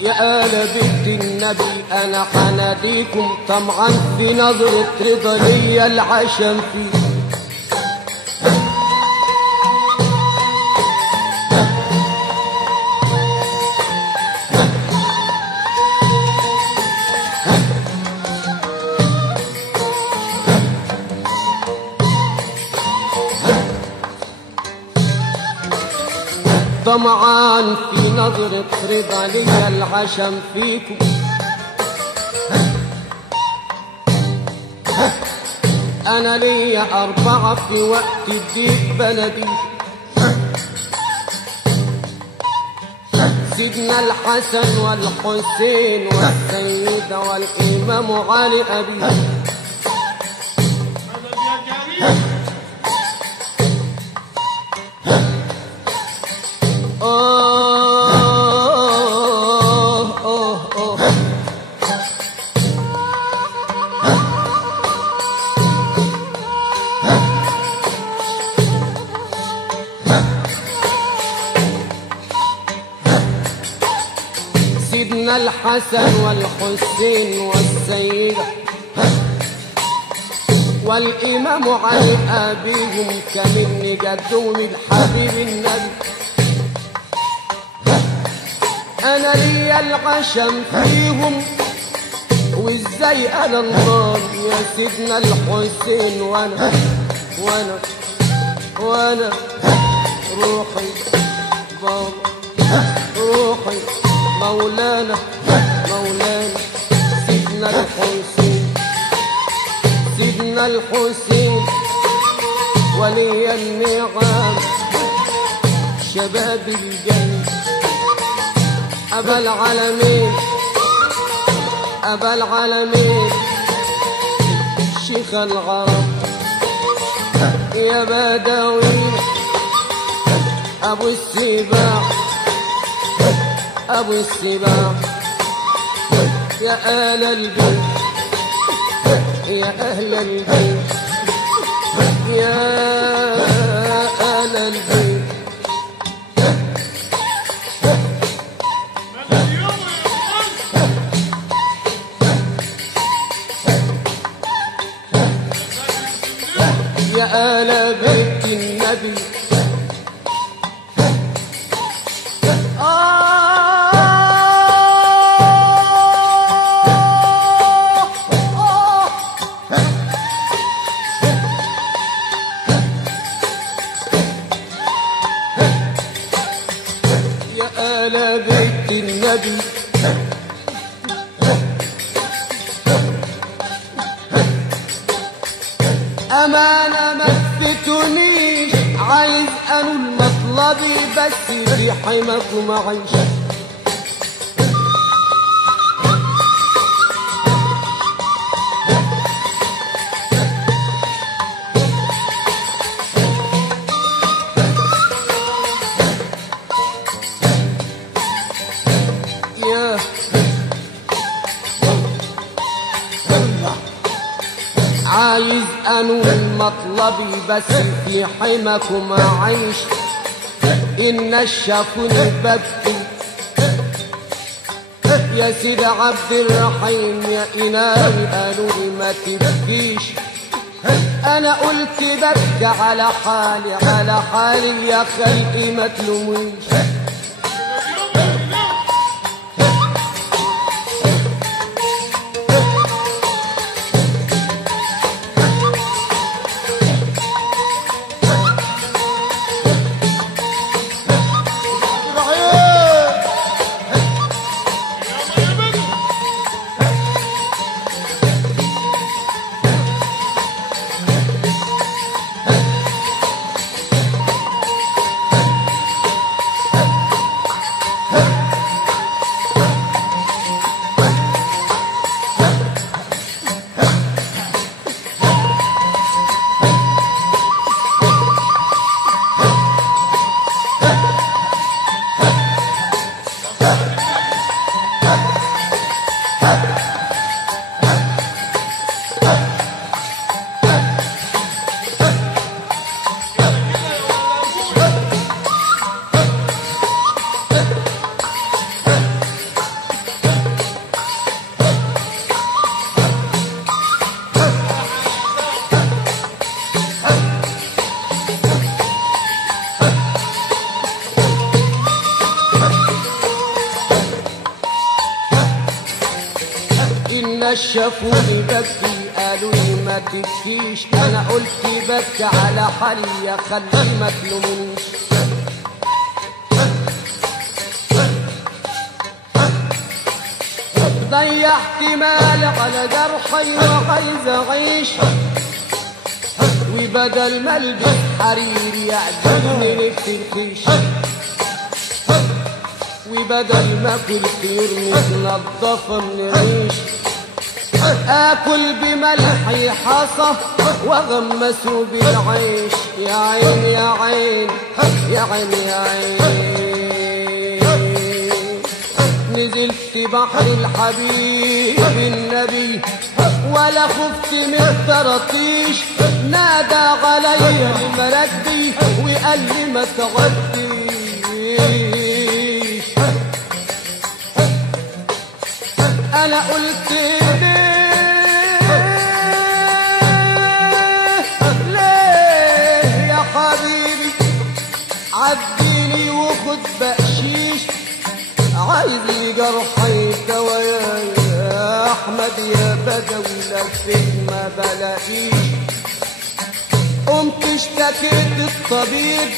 يا آل بيت النبي أنا حناديكم طمعا في نظرة رضا ليا العشم فيه. طمعان في نظرة رضا ليا العشم فيكم. أنا ليا أربعة في وقت الضيق بلدي، سيدنا الحسن والحسين والسيدة والإمام علي أبي. سيدنا الحسن والحسين والسيدة والإمام علي أبيهم كمني جدهم الحبيب النبي. أنا ليا العشم فيهم وإزاي أنا النار يا سيدنا الحسين وأنا روحي بابا روحي مولانا سيدنا الحسين ولي النعم شباب الجنة أبا العالمين شيخ العرب يا بدوي أبو السباع يا آل البيت يا أهل البيت يا آل البيت. يا آل بيت النبي آل بيت النبي أمانة ما تفتنيش عايز أنول مطلبي بس في حماكم أعيش. عايز أنول مطلبي بس في حماكم أعيش. الناس شافوني ببكي يا سيد عبد الرحيم يا إلهي قالوا لي ما تبكيش. أنا قلت ببكي على حالي يا خلقي ما تلوميش. الناس شافوني ببكي قالوا لي ما تبكيش، انا قلت ببكي على حالي يا خلي ما تلومونيش. ضيعت مالي على جرحي وعايز اعيش، وبدل ما البس حرير يعجبني لبس الخيش، وبدل ما اكل طيور متنضفه من الريش، اكل بملحي حصى واغمسه بالعيش. يا عين يا عين يا عين يا عين، نزلت بحر الحبيب النبي ولا خفت من الطراطيش، نادى عليا المردي وقال لي ما تعديش. انا قلت ليه يا حبيبي عديني وخد بقشيش، عايز جرحي دوايا يا احمد يا بدوي لفيت ما بلاقيش. قمت اشتكيت الطبيب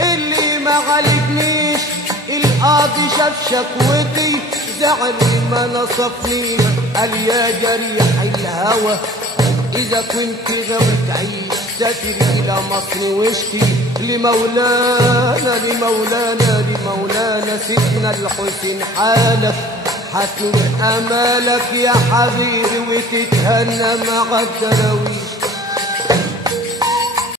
اللي ما عالجنيش، القاضي شاف شكوتي زعل ما نصفنيش، قال يا جريح الهوى اذا كنت غاوي تعيش سافر الى مصر واشكي لمولانا لمولانا لمولانا سيدنا الحسين حالك، هتنول امالك يا حبيبي وتتهنى مع الدراويش.